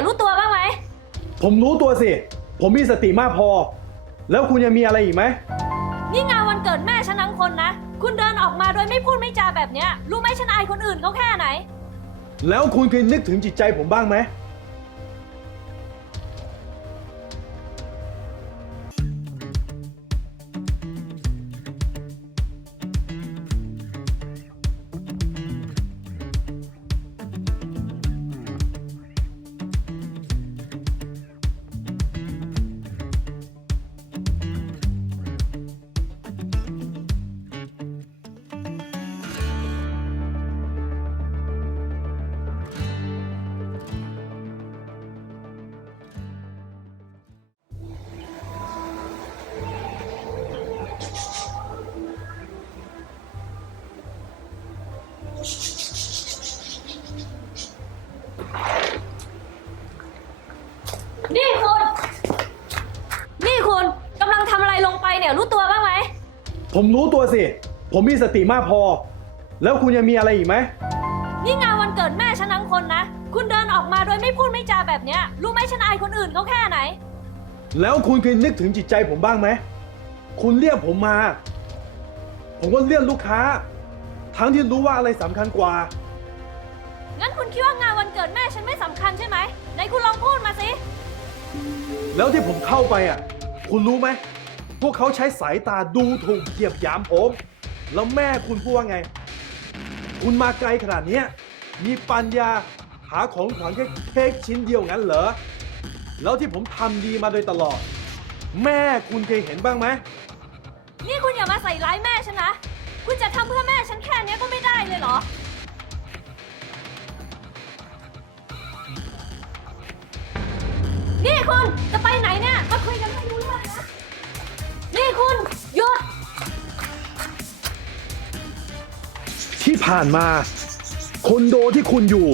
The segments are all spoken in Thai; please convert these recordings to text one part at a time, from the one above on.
เนี่ยรู้ตัวบ้างไหม ผมรู้ตัวสิ ผมมีสติมากพอ แล้วคุณยังมีอะไรอีกไหม นี่งานวันเกิดแม่ฉันทั้งคนนะ คุณเดินออกมาโดยไม่พูดไม่จาแบบเนี้ย รู้ไหมฉันอายคนอื่นเขาแค่ไหน แล้วคุณเคยนึกถึงจิตใจผมบ้างไหม นี่คุณ นี่คุณกำลังทำอะไรลงไปเนี่ยรู้ตัวบ้างไหม ผมรู้ตัวสิ ผมมีสติมากพอ แล้วคุณยังมีอะไรอีกไหม นี่งานวันเกิดแม่ฉันทั้งคนนะ คุณเดินออกมาโดยไม่พูดไม่จาแบบเนี้ย รู้ไหมฉันอายคนอื่นเขาแค่ไหน แล้วคุณเคยนึกถึงจิตใจผมบ้างไหม คุณเรียกผมมา ผมก็เรียกลูกค้า ทั้งที่รู้ว่าอะไรสำคัญกว่า งั้นคุณคิดว่างานวันเกิดแม่ฉันไม่สำคัญใช่ไหมไหนคุณลองพูดมาสิ แล้วที่ผมเข้าไปอะ คุณรู้ไหม พวกเขาใช้สายตาดูถูกเหยียบหยามผม แล้วแม่คุณพูดว่าไง คุณมาไกลขนาดเนี้ยมีปัญญาหาของขวัญแค่เค้กชิ้นเดียวงั้นเหรอ แล้วที่ผมทำดีมาโดยตลอด แม่คุณเคยเห็นบ้างไหม นี่คุณอย่ามาใส่ร้ายแม่ฉันนะ คุณจะทำเพื่อแม่ฉันแค่เนี้ยก็ไม่ได้เลยเหรอ นี่คุณจะไปไหนเนี่ย มาคุยกันให้รู้เรื่องนะ นี่คุณหยุด ที่ผ่านมาคอนโดที่คุณอยู่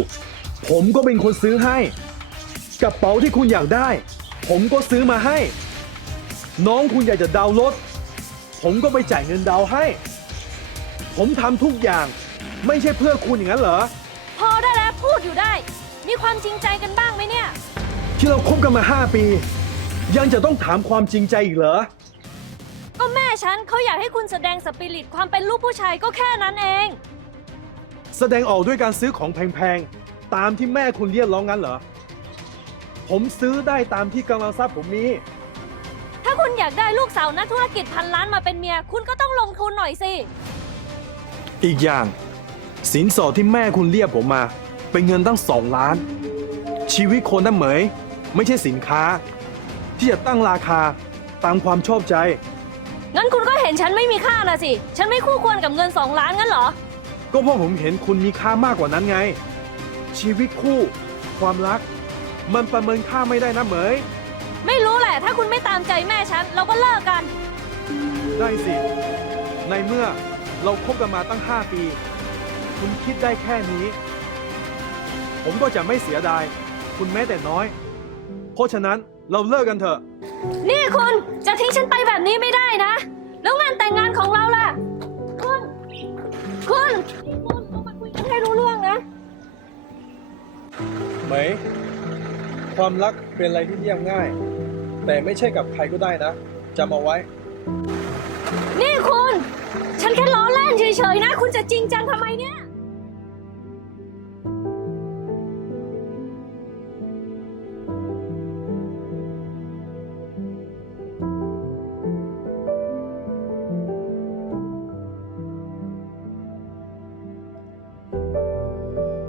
ผมก็เป็นคนซื้อให้กระเป๋าที่คุณอยากได้ ผมก็ซื้อมาให้ น้องคุณอยากจะดาวน์รถ ผมก็ไปจ่ายเงินดาวน์ให้ ผมทำทุกอย่าง ไม่ใช่เพื่อคุณอย่างนั้นเหรอ พอได้แล้วพูดอยู่ได้ มีความจริงใจกันบ้างไหมเนี่ย ที่เราคบกันมา 5 ปี ยังจะต้องถามความจริงใจอีกเหรอ ก็แม่ฉันเขาอยากให้คุณแสดงสปิริตความเป็นลูกผู้ชายก็แค่นั้นเอง แสดงออกด้วยการซื้อของแพงๆ ตามที่แม่คุณเรียกร้องงั้นเหรอ ผมซื้อได้ตามที่กำลังทรัพย์ผมมี ถ้าคุณอยากได้ลูกสาวนักธุรกิจพันล้านมาเป็นเมีย คุณก็ต้องลงทุนหน่อยสิ อีกอย่าง สินสอดที่แม่คุณเรียกผมมา เป็นเงินตั้งสองล้าน ชีวิตคนนั่นเหมย ไม่ใช่สินค้า ที่จะตั้งราคาตามความชอบใจ งั้นคุณก็เห็นฉันไม่มีค่านะสิ ฉันไม่คู่ควรกับเงินสองล้านงั้นเหรอ ก็เพราะผมเห็นคุณมีค่ามากกว่านั้นไง ชีวิตคู่ ความรัก มันประเมินค่าไม่ได้นะเหมย ไม่รู้แหละ ถ้าคุณไม่ตามใจแม่ฉัน เราก็เลิกกัน ได้สิ ในเมื่อ เราคบกันมาตั้ง 5 ปี คุณคิดได้แค่นี้ ผมก็จะไม่เสียดาย คุณแม้แต่น้อย เพราะฉะนั้นเราเลิกกันเถอะ นี่คุณจะทิ้งฉันไปแบบนี้ไม่ได้นะ แล้วงานแต่งงานของเราล่ะ คุณ คุณคุณต้องมาคุยกันให้รู้เรื่องนะ ไหม ความรักเป็นอะไรที่เรียบง่าย แต่ไม่ใช่กับใครก็ได้นะจำเอาไว้ เฉยๆนะ คุณจะจริงจังทำไมเนี่ย